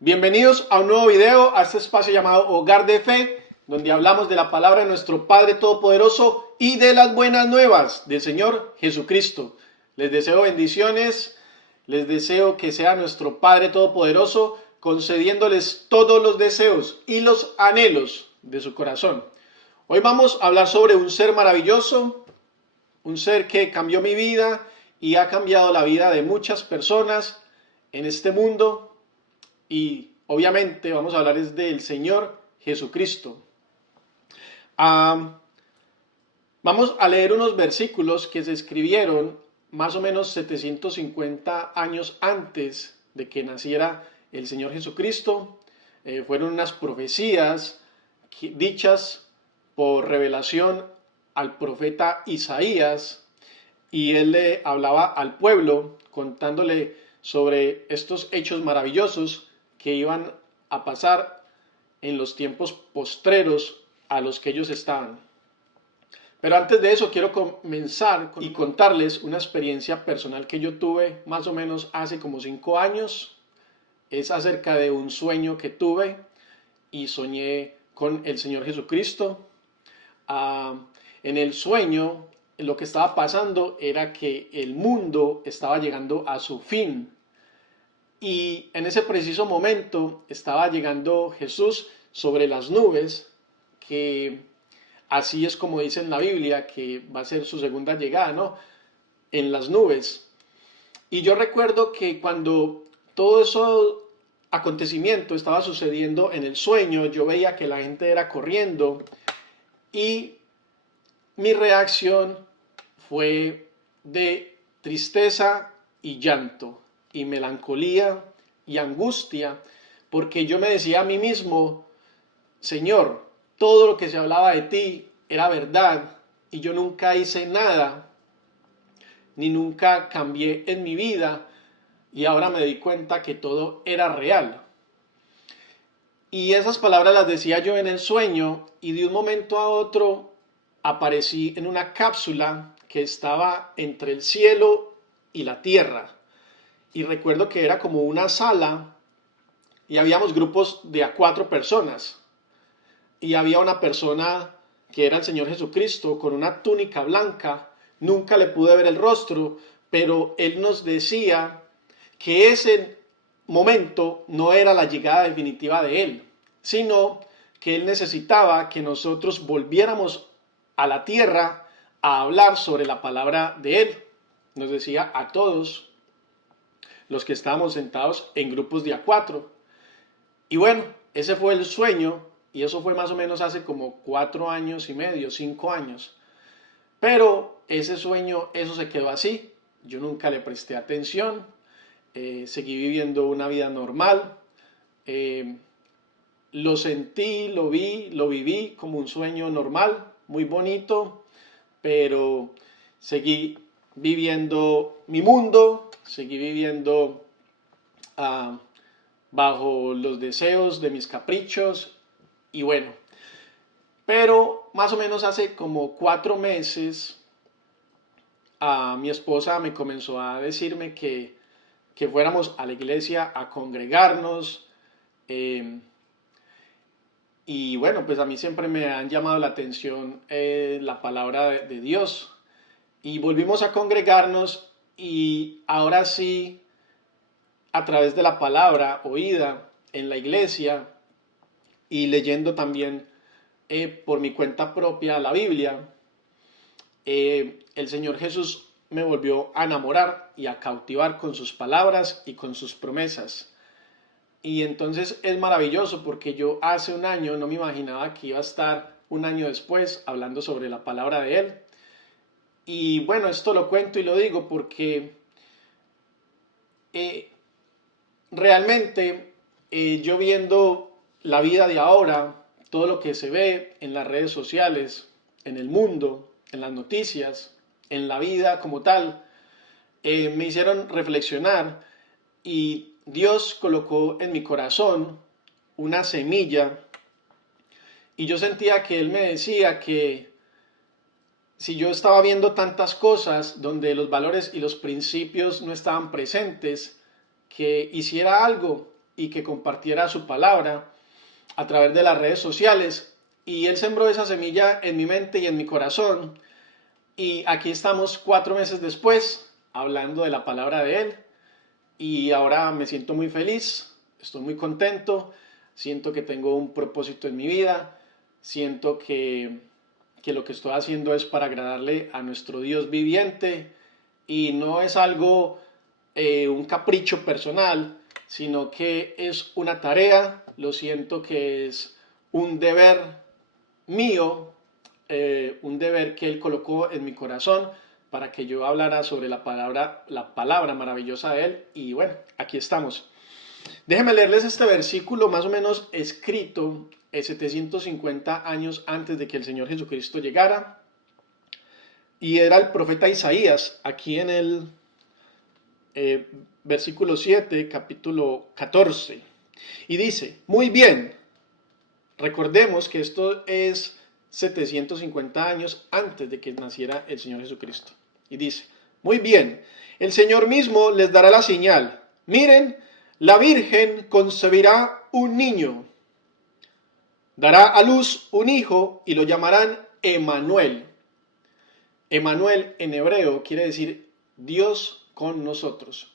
Bienvenidos a un nuevo video, a este espacio llamado Hogar de Fe, donde hablamos de la palabra de nuestro Padre Todopoderoso y de las buenas nuevas del Señor Jesucristo. Les deseo bendiciones, les deseo que sea nuestro Padre Todopoderoso concediéndoles todos los deseos y los anhelos de su corazón. Hoy vamos a hablar sobre un ser maravilloso, un ser que cambió mi vida y ha cambiado la vida de muchas personas en este mundo. Y obviamente vamos a hablar es del Señor Jesucristo. Vamos a leer unos versículos que se escribieron más o menos 750 años antes de que naciera el Señor Jesucristo. Fueron unas profecías dichas por revelación al profeta Isaías, y él le hablaba al pueblo contándole sobre estos hechos maravillosos que iban a pasar en los tiempos postreros a los que ellos estaban. Pero antes de eso quiero comenzar y contarles una experiencia personal que yo tuve más o menos hace como 5 años. Es acerca de un sueño que tuve y soñé con el Señor Jesucristo. En el sueño lo que estaba pasando era que el mundo estaba llegando a su fin. Y en ese preciso momento estaba llegando Jesús sobre las nubes, que así es como dice en la Biblia que va a ser su segunda llegada, ¿no? En las nubes. Y yo recuerdo que cuando todo eso acontecimiento estaba sucediendo en el sueño, yo veía que la gente era corriendo y mi reacción fue de tristeza y llanto y melancolía y angustia, porque yo me decía a mí mismo: Señor, todo lo que se hablaba de ti era verdad y yo nunca hice nada, ni nunca cambié en mi vida, y ahora me di cuenta que todo era real. Y esas palabras las decía yo en el sueño, y de un momento a otro aparecí en una cápsula que estaba entre el cielo y la tierra. Y recuerdo que era como una sala y habíamos grupos de a 4 personas. Y había una persona que era el Señor Jesucristo con una túnica blanca. Nunca le pude ver el rostro, pero él nos decía que ese momento no era la llegada definitiva de él, sino que él necesitaba que nosotros volviéramos a la tierra a hablar sobre la palabra de él. Nos decía a todos los que estábamos sentados en grupos de a 4. Y bueno, ese fue el sueño, y eso fue más o menos hace como 4 años y medio, 5 años. Pero ese sueño, eso se quedó así. Yo nunca le presté atención, seguí viviendo una vida normal. Lo sentí, lo vi, lo viví como un sueño normal, muy bonito, pero seguí viviendo mi mundo, seguí viviendo uh, bajo los deseos de mis caprichos, y bueno, pero más o menos hace como 4 meses mi esposa me comenzó a decirme que fuéramos a la iglesia a congregarnos. Y bueno, pues a mí siempre me han llamado la atención la palabra de Dios. Y volvimos a congregarnos, y ahora sí, a través de la palabra oída en la iglesia y leyendo también por mi cuenta propia la Biblia, el Señor Jesús me volvió a enamorar y a cautivar con sus palabras y con sus promesas. Y entonces es maravilloso, porque yo hace un año no me imaginaba que iba a estar un año después hablando sobre la palabra de Él. Y bueno, esto lo cuento y lo digo porque realmente yo viendo la vida de ahora, todo lo que se ve en las redes sociales, en el mundo, en las noticias, en la vida como tal, me hicieron reflexionar, y Dios colocó en mi corazón una semilla, y yo sentía que Él me decía que si yo estaba viendo tantas cosas donde los valores y los principios no estaban presentes, que hiciera algo, y que compartiera su palabra a través de las redes sociales. Y Él sembró esa semilla en mi mente y en mi corazón. Y aquí estamos 4 meses después hablando de la palabra de Él. Y ahora me siento muy feliz, estoy muy contento, siento que tengo un propósito en mi vida, siento que lo que estoy haciendo es para agradarle a nuestro Dios viviente y no es algo, un capricho personal, sino que es una tarea, lo siento que es un deber mío, un deber que Él colocó en mi corazón para que yo hablara sobre la palabra maravillosa de Él. Y bueno, aquí estamos. Déjenme leerles este versículo más o menos escrito 750 años antes de que el Señor Jesucristo llegara. Y era el profeta Isaías, aquí en el versículo 7, capítulo 14. Y dice, muy bien, recordemos que esto es 750 años antes de que naciera el Señor Jesucristo. Y dice, muy bien, el Señor mismo les dará la señal. Miren, la Virgen concebirá un niño, dará a luz un hijo y lo llamarán Emanuel. Emanuel en hebreo quiere decir Dios con nosotros.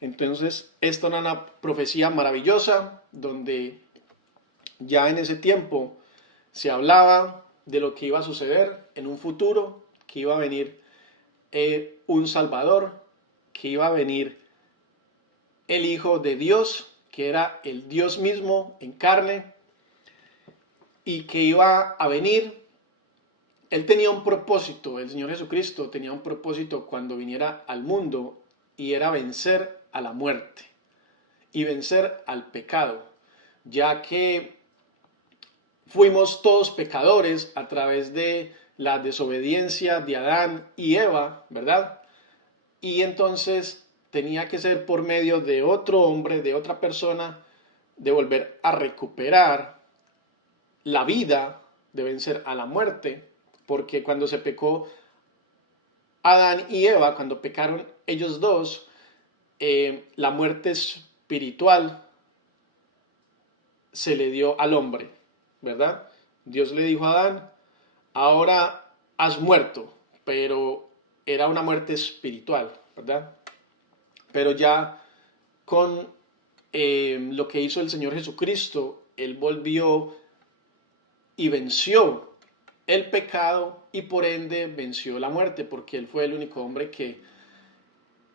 Entonces, esta era una profecía maravillosa donde ya en ese tiempo se hablaba de lo que iba a suceder en un futuro, que iba a venir un Salvador, que iba a venir el Hijo de Dios, que era el Dios mismo en carne, y que iba a venir. Él tenía un propósito, el Señor Jesucristo tenía un propósito cuando viniera al mundo, y era vencer a la muerte y vencer al pecado, ya que fuimos todos pecadores a través de la desobediencia de Adán y Eva, ¿verdad? Y entonces tenía que ser por medio de otro hombre, de otra persona, de volver a recuperar la vida, de vencer a la muerte, porque cuando se pecó Adán y Eva, cuando pecaron ellos dos, la muerte espiritual se le dio al hombre, ¿verdad? Dios le dijo a Adán, ahora has muerto, pero era una muerte espiritual, ¿verdad? Pero ya con lo que hizo el Señor Jesucristo, Él volvió y venció el pecado y por ende venció la muerte, porque Él fue el único hombre que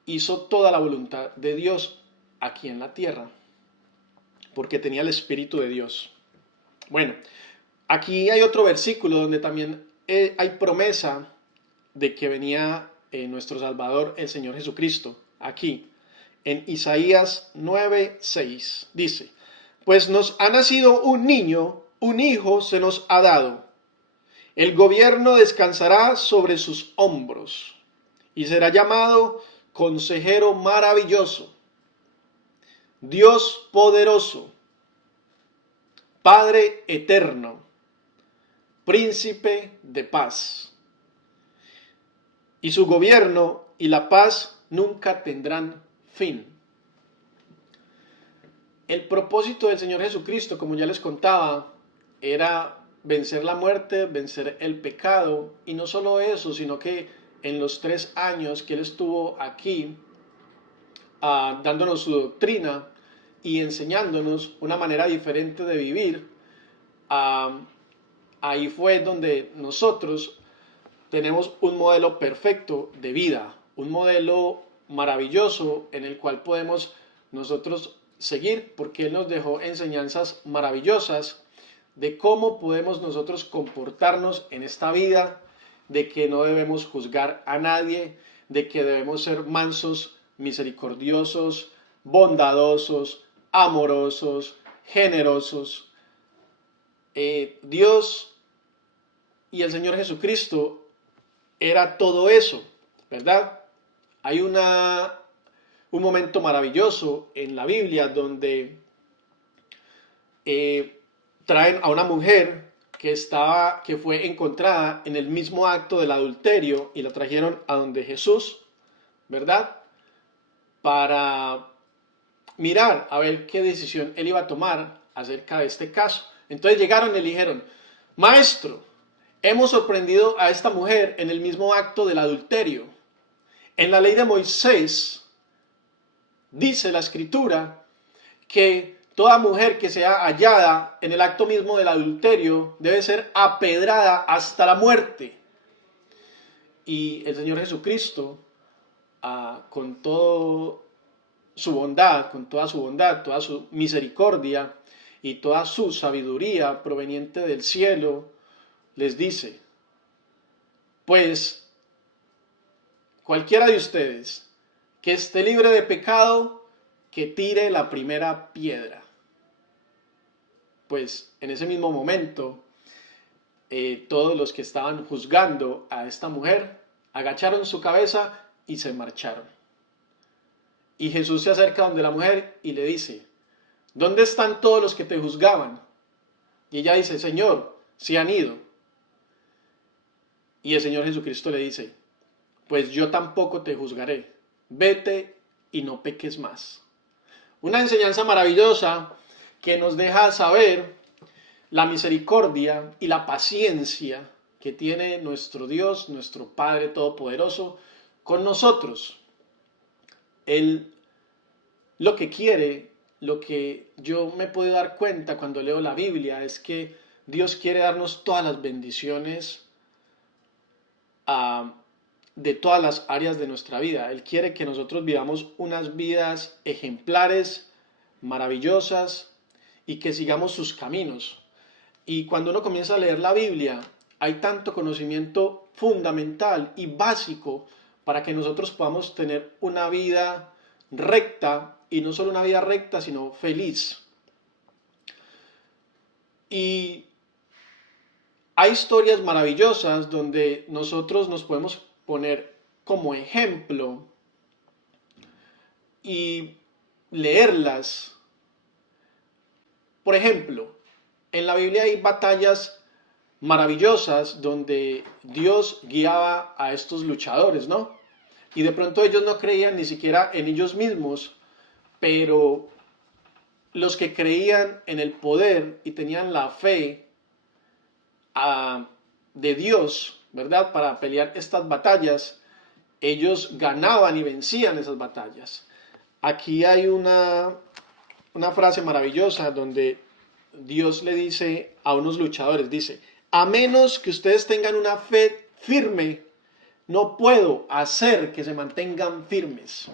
hizo toda la voluntad de Dios aquí en la tierra, porque tenía el Espíritu de Dios. Bueno, aquí hay otro versículo donde también hay promesa de que venía nuestro Salvador, el Señor Jesucristo. Aquí, en Isaías 9:6, dice, pues nos ha nacido un niño, un hijo se nos ha dado. El gobierno descansará sobre sus hombros y será llamado Consejero Maravilloso, Dios Poderoso, Padre Eterno, Príncipe de Paz. Y su gobierno y la paz nunca tendrán fin. El propósito del Señor Jesucristo, como ya les contaba, era vencer la muerte, vencer el pecado, y no solo eso, sino que en los 3 años que Él estuvo aquí, dándonos su doctrina y enseñándonos una manera diferente de vivir, ahí fue donde nosotros tenemos un modelo perfecto de vida, un modelo maravilloso en el cual podemos nosotros seguir, porque Él nos dejó enseñanzas maravillosas de cómo podemos nosotros comportarnos en esta vida, de que no debemos juzgar a nadie, de que debemos ser mansos, misericordiosos, bondadosos, amorosos, generosos. Dios y el Señor Jesucristo era todo eso, ¿verdad? Hay un momento maravilloso en la Biblia donde traen a una mujer que fue encontrada en el mismo acto del adulterio y la trajeron a donde Jesús, ¿verdad? Para mirar a ver qué decisión él iba a tomar acerca de este caso. Entonces llegaron y le dijeron, maestro, hemos sorprendido a esta mujer en el mismo acto del adulterio. En la ley de Moisés dice la escritura que toda mujer que sea hallada en el acto mismo del adulterio debe ser apedrada hasta la muerte. Y el Señor Jesucristo, con todo su bondad, con toda su bondad, toda su misericordia y toda su sabiduría proveniente del cielo, les dice, pues cualquiera de ustedes que esté libre de pecado, que tire la primera piedra. Pues en ese mismo momento, todos los que estaban juzgando a esta mujer agacharon su cabeza y se marcharon. Y Jesús se acerca donde la mujer y le dice, ¿dónde están todos los que te juzgaban? Y ella dice, Señor, se han ido. Y el Señor Jesucristo le dice, pues yo tampoco te juzgaré, vete y no peques más. Una enseñanza maravillosa que nos deja saber la misericordia y la paciencia que tiene nuestro Dios, nuestro Padre Todopoderoso, con nosotros. Él lo que quiere, lo que yo me puedo dar cuenta cuando leo la Biblia es que Dios quiere darnos todas las bendiciones de todas las áreas de nuestra vida. Él quiere que nosotros vivamos unas vidas ejemplares, maravillosas y que sigamos sus caminos. Y cuando uno comienza a leer la Biblia, hay tanto conocimiento fundamental y básico para que nosotros podamos tener una vida recta, y no solo una vida recta, sino feliz. Y hay historias maravillosas donde nosotros nos podemos poner como ejemplo y leerlas. Por ejemplo, en la Biblia hay batallas maravillosas donde Dios guiaba a estos luchadores, ¿no? Y de pronto ellos no creían ni siquiera en ellos mismos, pero los que creían en el poder y tenían la fe de Dios, ¿verdad? Para pelear estas batallas, ellos ganaban y vencían esas batallas. Aquí hay una frase maravillosa donde Dios le dice a unos luchadores, dice, a menos que ustedes tengan una fe firme, no puedo hacer que se mantengan firmes.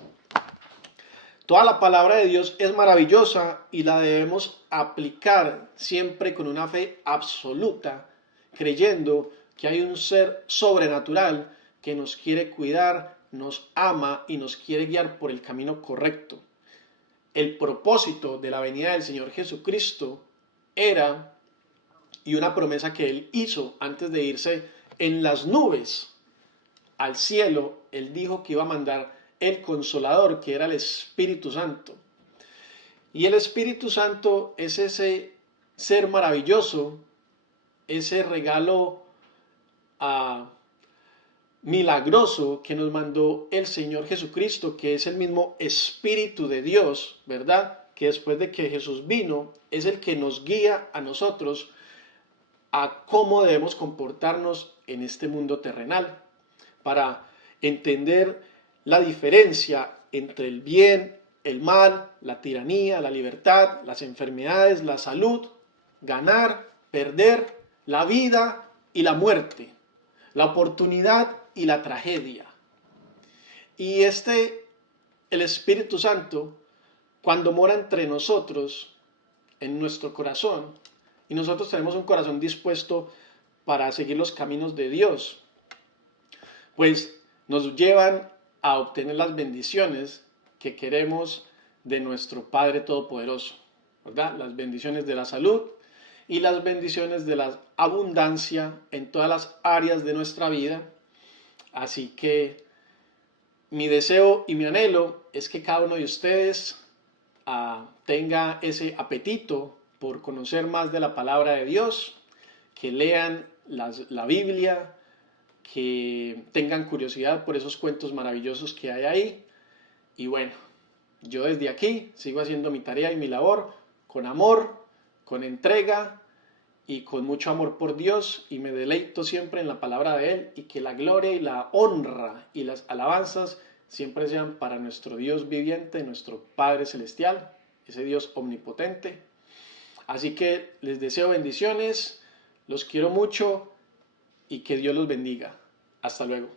Toda la palabra de Dios es maravillosa y la debemos aplicar siempre con una fe absoluta, creyendo que hay un ser sobrenatural que nos quiere cuidar, nos ama y nos quiere guiar por el camino correcto. El propósito de la venida del Señor Jesucristo era, y una promesa que Él hizo antes de irse en las nubes al cielo, Él dijo que iba a mandar el Consolador, que era el Espíritu Santo. Y el Espíritu Santo es ese ser maravilloso, ese regalo milagroso que nos mandó el Señor Jesucristo, que es el mismo Espíritu de Dios, ¿verdad? Que después de que Jesús vino, es el que nos guía a nosotros a cómo debemos comportarnos en este mundo terrenal, para entender la diferencia entre el bien, el mal, la tiranía, la libertad, las enfermedades, la salud, ganar, perder, la vida y la muerte, la oportunidad y la tragedia. Y el Espíritu Santo, cuando mora entre nosotros, en nuestro corazón, y nosotros tenemos un corazón dispuesto para seguir los caminos de Dios, pues nos llevan a obtener las bendiciones que queremos de nuestro Padre Todopoderoso, ¿verdad? Las bendiciones de la salud y las bendiciones de la abundancia en todas las áreas de nuestra vida. Así que mi deseo y mi anhelo es que cada uno de ustedes tenga ese apetito por conocer más de la palabra de Dios, que lean la Biblia, que tengan curiosidad por esos cuentos maravillosos que hay ahí. Y bueno, Yo desde aquí sigo haciendo mi tarea y mi labor con amor, con entrega y con mucho amor por Dios, y me deleito siempre en la palabra de Él, y que la gloria y la honra y las alabanzas siempre sean para nuestro Dios viviente, nuestro Padre Celestial, ese Dios omnipotente. Así que les deseo bendiciones, los quiero mucho y que Dios los bendiga. Hasta luego.